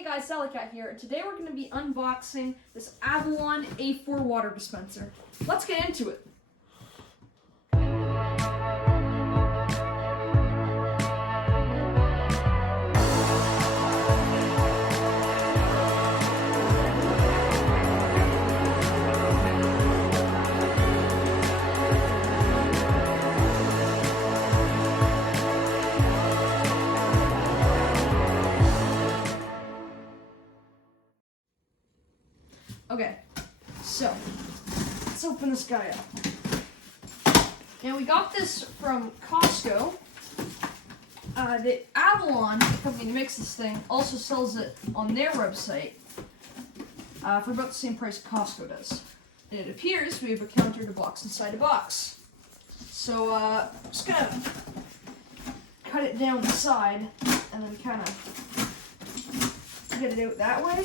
Hey guys, Sallycat here, and today we're going to be unboxing this Avalon A4 water dispenser. Let's get into it. Okay, so let's open this guy up. Now we got this from Costco. The Avalon company that makes this thing also sells it on their website for about the same price Costco does. And it appears we have a counter to box inside a box. So I'm just gonna cut it down the side and then kind of get it out that way.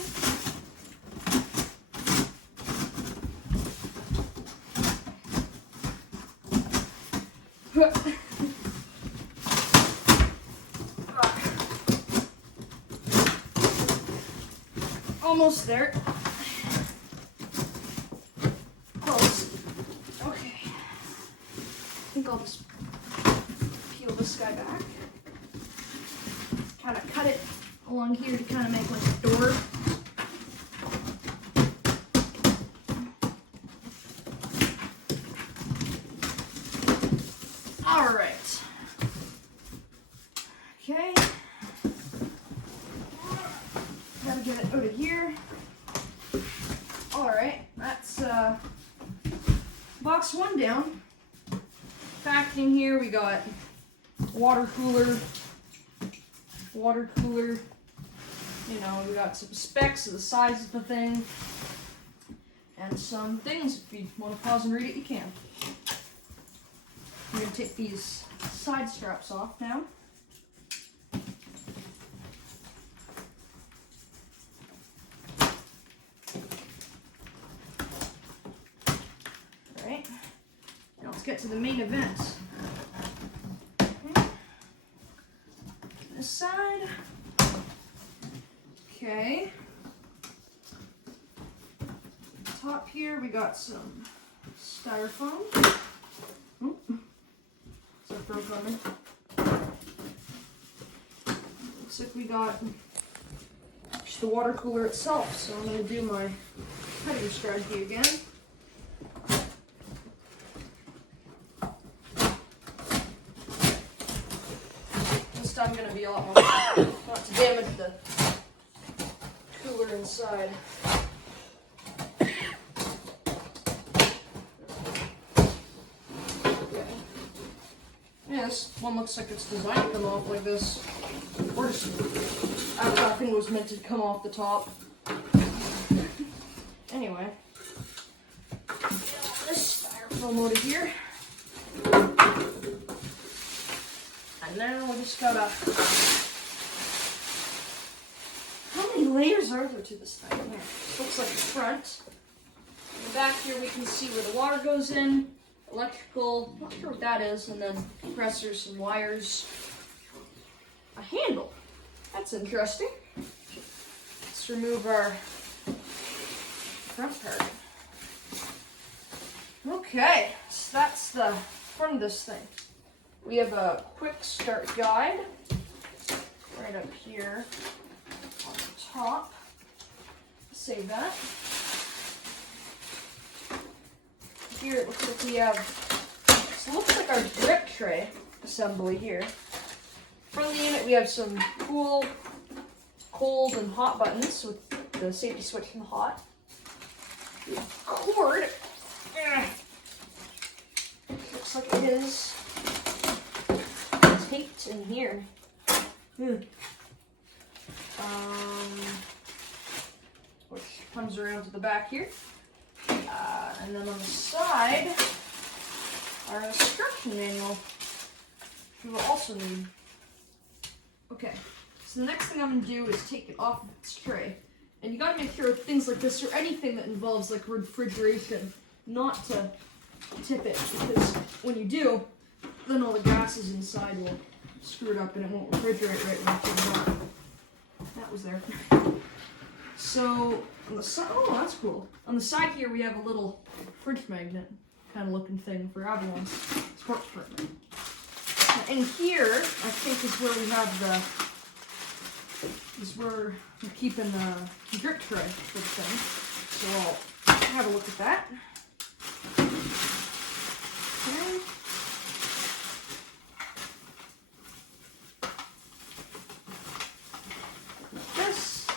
Almost there. Close. Okay. I think I'll just peel this guy back. Kind of cut it along here to kind of make like a door. Alright. Okay. Gotta get it out of here. Alright, that's box one down. Packed in here we got water cooler, you know, we got some specs of the size of the thing, and some things. If you want to pause and read it, you can. I'm going to take these side straps off now. Alright, now let's get to the main event. Okay. This side. Okay. Top here we got some styrofoam. Broke on me. Looks like we got just the water cooler itself, so I'm going to do my cutting strategy again. This time I'm going to be a lot more not to damage the cooler inside. Yeah, this one looks like it's designed to come off like this. Or just, I think it was meant to come off the top. Anyway. This styrofoam out of here. And now we just gotta... How many layers are there to this thing? Here. Looks like the front. In the back here we can see where the water goes in. Electrical, not sure what that is, and then compressors and wires. A handle. That's interesting. Let's remove our front part. Okay, so that's the front of this thing. We have a quick start guide right up here on the top. Save that. Here it looks like we have, so it looks like our drip tray assembly here. From the unit we have some cool, cold, and hot buttons with the safety switch and hot. We have cord. Looks like it is taped in here. Which comes around to the back here. And then on the side, our instruction manual, we will also need. Okay, so the next thing I'm going to do is take it off of its tray. And you got to make sure with things like this, or anything that involves like refrigeration, not to tip it, because when you do, then all the gases inside will screw it up and it won't refrigerate right when you turn it on. that was there. So on the side, oh, that's cool. On the side here, we have a little fridge magnet kind of looking thing for Avalon's sports equipment. And here, I think, is where we have we're keeping the drip tray for the thing. So I'll have a look at that. Okay. This.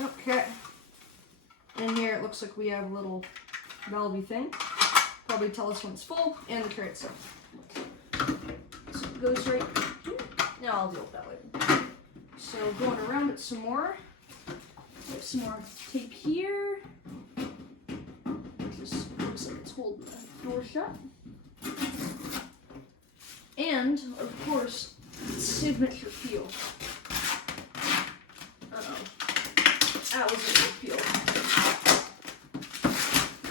Okay. In here, it looks like we have a little valvey thing. Probably tell us when it's full, and the tray itself. So it goes right. Yeah, I'll deal with that later. So going around it some more. We have some more tape here. Just looks like it's holding the door shut. And of course, signature peel. That was a good peel.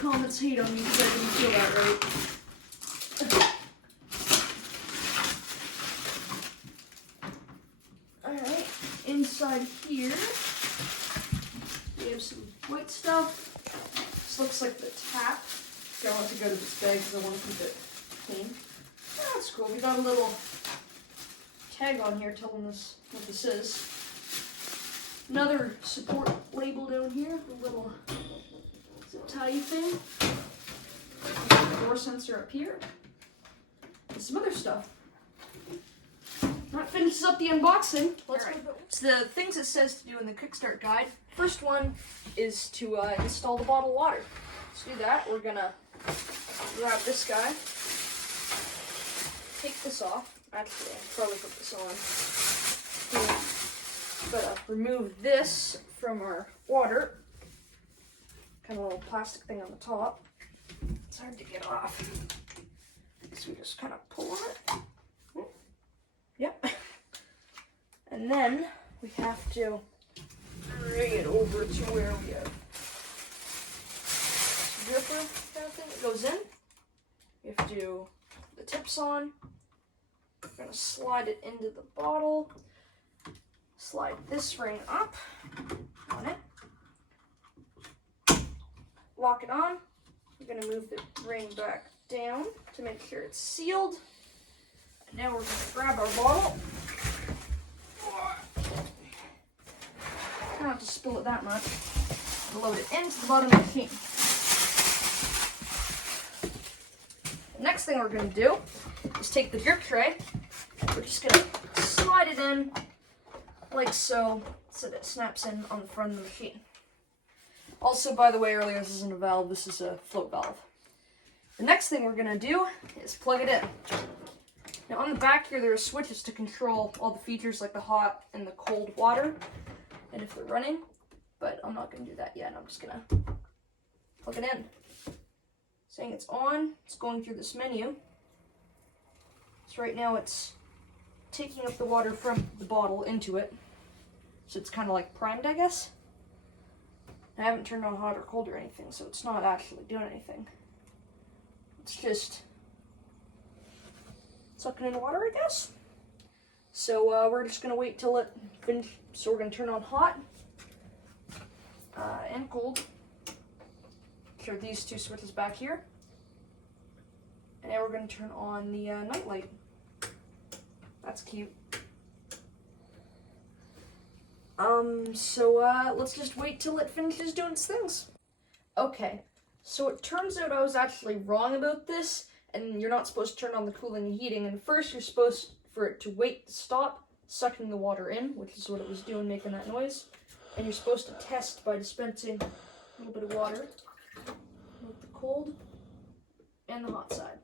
Comments hate on me because I didn't feel that right. Alright, inside here, we have some white stuff. This looks like the tap. I want to go to this bag because I want to keep it clean. Oh, that's cool. We got a little tag on here telling us what this is. Another support label down here, a little zip tie thing. Door sensor up here. And some other stuff. That finishes up the unboxing. Let's go. So the things it says to do in the quick start guide. First one is to install the bottled water. To do that, we're gonna grab this guy. Take this off. Actually, I'll probably put this on. Gotta remove this from our water. Kind of a little plastic thing on the top. It's hard to get off. So we just kind of pull on it. Yep. And then we have to bring it over to where we have this gripper kind of thing that goes in. We have to do the tips on. We're going to slide it into the bottle. Slide this ring up on it. Lock it on. We're going to move the ring back down to make sure it's sealed. And now we're going to grab our bottle. Don't have to spill it that much. Load it into the bottom of the machine. The next thing we're going to do is take the drip tray. We're just going to slide it in like so that it snaps in on the front of the machine. Also, by the way, earlier, this isn't a valve, this is a float valve. The next thing we're going to do is plug it in. Now on the back here, there are switches to control all the features like the hot and the cold water, and if they're running, but I'm not going to do that yet. I'm just going to plug it in. Saying it's on, it's going through this menu. So right now it's taking up the water from the bottle into it. So it's kind of like primed, I guess. I haven't turned on hot or cold or anything, so it's not actually doing anything. It's just sucking in the water, I guess. So we're just going to wait till it finishes. So we're going to turn on hot and cold. Sure, these two switches back here. And now we're going to turn on the night light. That's cute. Let's just wait till it finishes doing its things. Okay, so it turns out I was actually wrong about this, and you're not supposed to turn on the cooling and heating, and first you're supposed for it to wait to stop sucking the water in, which is what it was doing, making that noise, and you're supposed to test by dispensing a little bit of water with the cold and the hot side.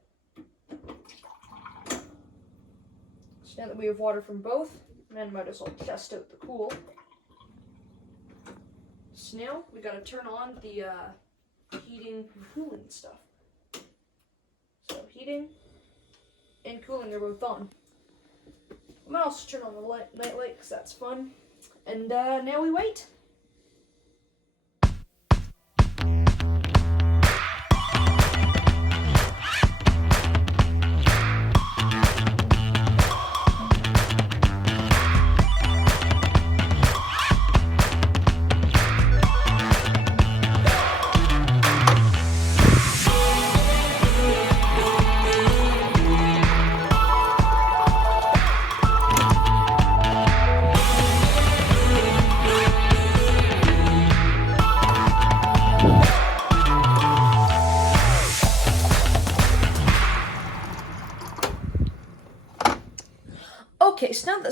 So now that we have water from both, then might as well test out the cool. So now we gotta turn on the heating and cooling stuff. So heating and cooling are both on. I might also turn on the night light because that's fun. And now we wait.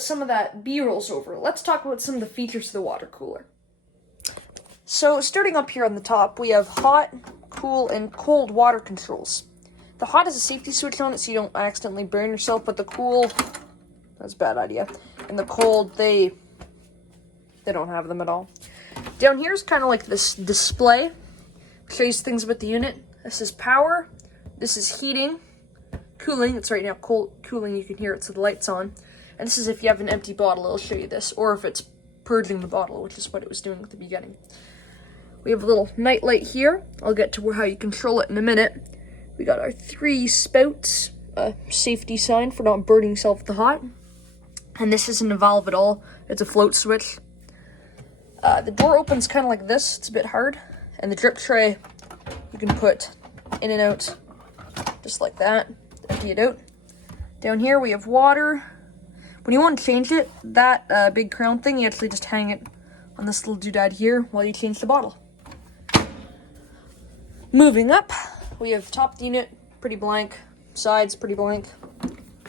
some of that B-roll's over, let's talk about some of the features of the water cooler. So, starting up here on the top, we have hot, cool, and cold water controls. The hot has a safety switch on it so you don't accidentally burn yourself, but the cool, that's a bad idea. And the cold, they don't have them at all. Down here is kind of like this display. Shows things about the unit. This is power. This is heating. Cooling. It's right now cooling. You can hear it, so the light's on. And this is if you have an empty bottle, it'll show you this. Or if it's purging the bottle, which is what it was doing at the beginning. We have a little night light here. I'll get to how you control it in a minute. We got our 3 spouts. A safety sign for not burning yourself with the hot. And this isn't a valve at all. It's a float switch. The door opens kind of like this. It's a bit hard. And the drip tray, you can put in and out just like that. Empty it out. Down here we have water. When you want to change it, that big crown thing, you actually just hang it on this little doodad here while you change the bottle. Moving up, we have top of the unit, pretty blank. Sides, pretty blank.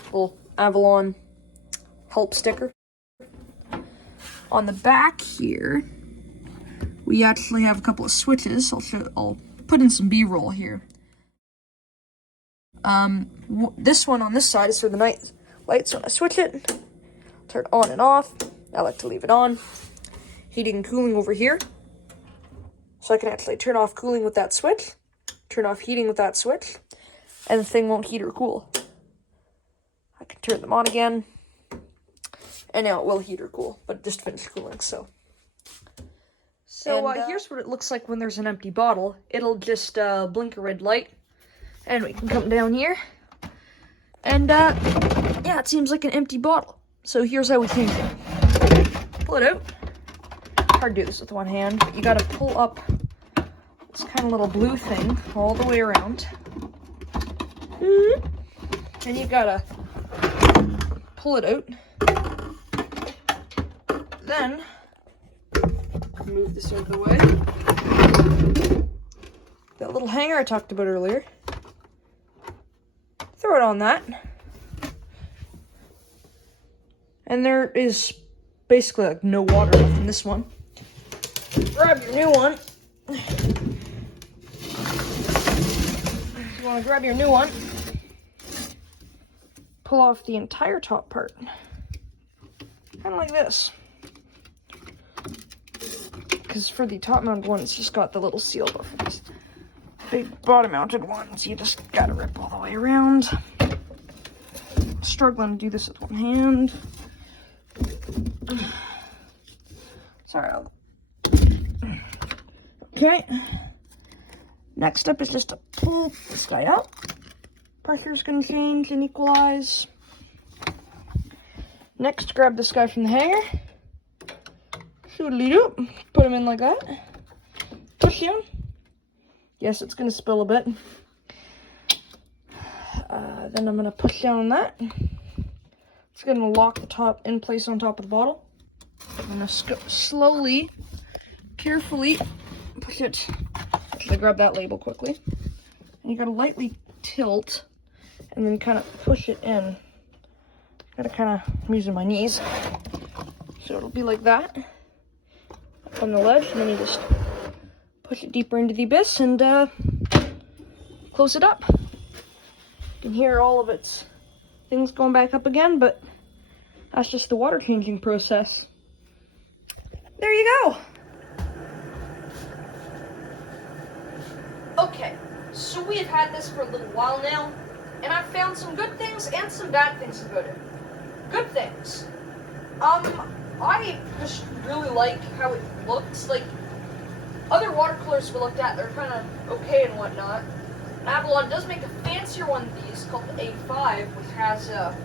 Little Avalon help sticker. On the back here, we actually have a couple of switches. I'll put in some B-roll here. This one on this side is for the night lights. When I switch it, turn on and off. I like to leave it on. Heating and cooling over here. So I can actually turn off cooling with that switch, turn off heating with that switch, and the thing won't heat or cool. I can turn them on again, and now it will heat or cool, but it just finished cooling, so. Here's what it looks like when there's an empty bottle. It'll just blink a red light, and we can come down here, and yeah, it seems like an empty bottle. So here's how we change it. Pull it out. Hard to do this with one hand, but you gotta pull up this kind of little blue thing all the way around. And you gotta pull it out. Then, move this out of the way. That little hanger I talked about earlier. Throw it on that. And there is basically like no water left in this one. Grab your new one. You want to grab your new one. Pull off the entire top part. Kind of like this. Because for the top mounted one, it's just got the little seal, but for these big bottom mounted ones, you just gotta rip all the way around. Struggling to do this with one hand. Sorry. Okay. Next up is just to pull this guy out. Pressure's gonna change and equalize. Next, grab this guy from the hanger. Shoodly-doo. Put him in like that. Push down. Yes, it's gonna spill a bit. Then I'm gonna push down on that. It's gonna lock the top in place on top of the bottle. I'm gonna slowly, carefully push it. I grab that label quickly. And you gotta lightly tilt and then kind of push it in. Gotta kind of, I'm using my knees. So it'll be like that. Up on the ledge, and then you just push it deeper into the abyss and close it up. You can hear all of its things going back up again, but that's just the water changing process. There you go. Okay, so we have had this for a little while now, and I've found some good things and some bad things about it. Good things. I just really like how it looks. Like, other water coolers we looked at, they're kind of okay and whatnot. Avalon does make a fancier one of these called the A5, which has a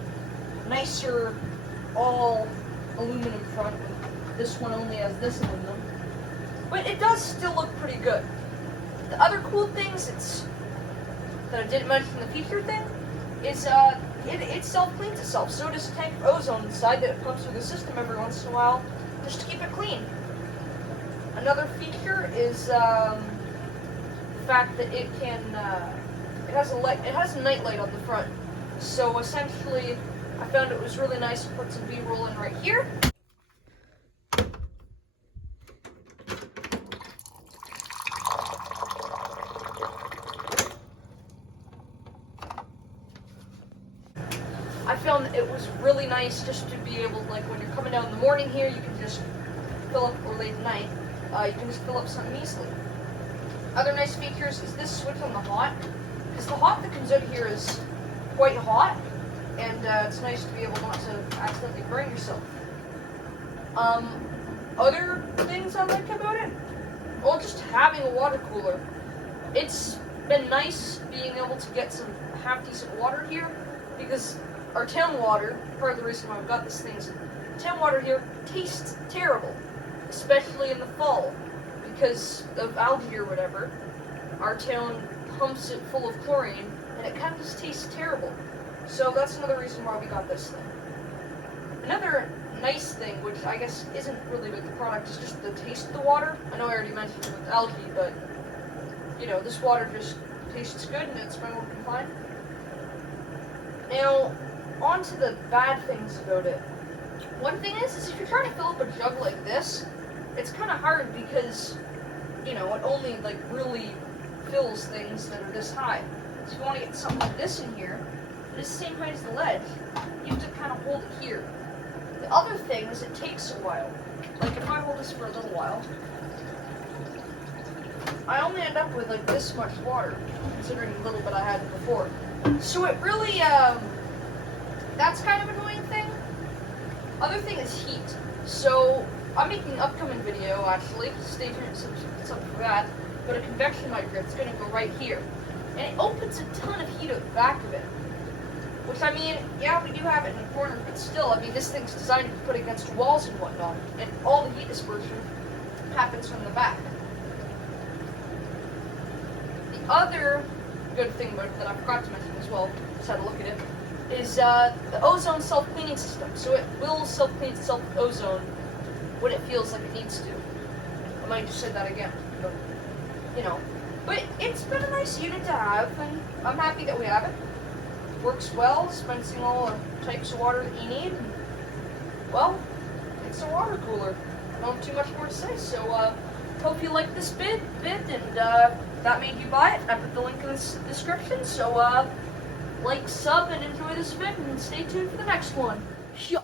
nicer all aluminum front. This one only has this aluminum. But it does still look pretty good. The other cool things that I didn't mention in the feature thing is it self-cleans itself. So does a tank of ozone inside that pumps through the system every once in a while just to keep it clean. Another feature is the fact that it can it has a night light on the front. So essentially, I found it was really nice to put some B-roll in right here. I found it was really nice just to be able, like when you're coming down in the morning here, you can just fill up, or late at night, you can just fill up something easily. Other nice features is this switch on the hot, because the hot that comes out here is quite hot, and it's nice to be able not to accidentally burn yourself. Other things I like about it, well, just having a water cooler. It's been nice being able to get some half-decent water here, because our town water, part of the reason why I've got this thing is town water here tastes terrible, especially in the fall, because of algae or whatever. Our town pumps it full of chlorine, and it kind of just tastes terrible. So that's another reason why we got this thing. Another nice thing, which I guess isn't really with the product, is just the taste of the water. I know I already mentioned it with algae, but, you know, this water just tastes good, and it's been working fine. Now, on to the bad things about it. One thing is if you're trying to fill up a jug like this, it's kind of hard because, you know, it only, like, really fills things that are this high. So if you want to get something like this in here, it's the same height as the ledge, you have to kind of hold it here. The other thing is it takes a while. Like, if I hold this for a little while, I only end up with, like, this much water, considering the little bit I had before. So it really, that's kind of an annoying thing. Other thing is heat. So I'm making an upcoming video, actually. Stay tuned something for that. But a convection microwave, it's going to go right here. And it opens a ton of heat at the back of it. Which, I mean, yeah, we do have it in the corner, but still, I mean, this thing's designed to be put against walls and whatnot. And all the heat dispersion happens from the back. The other good thing about it that I forgot to mention as well, just had to look at it, is the ozone self-cleaning system. So it will self-clean itself with ozone when it feels like it needs to. I might just say that again, but, you know. But it's been a nice unit to have, and I'm happy that we have it. Works well, dispensing all the types of water that you need. And, well, it's a water cooler. I don't have too much more to say, so hope you like this bit, and that made you buy it. I put the link in the description, so like, sub, and enjoy this vid, and stay tuned for the next one. Yeah.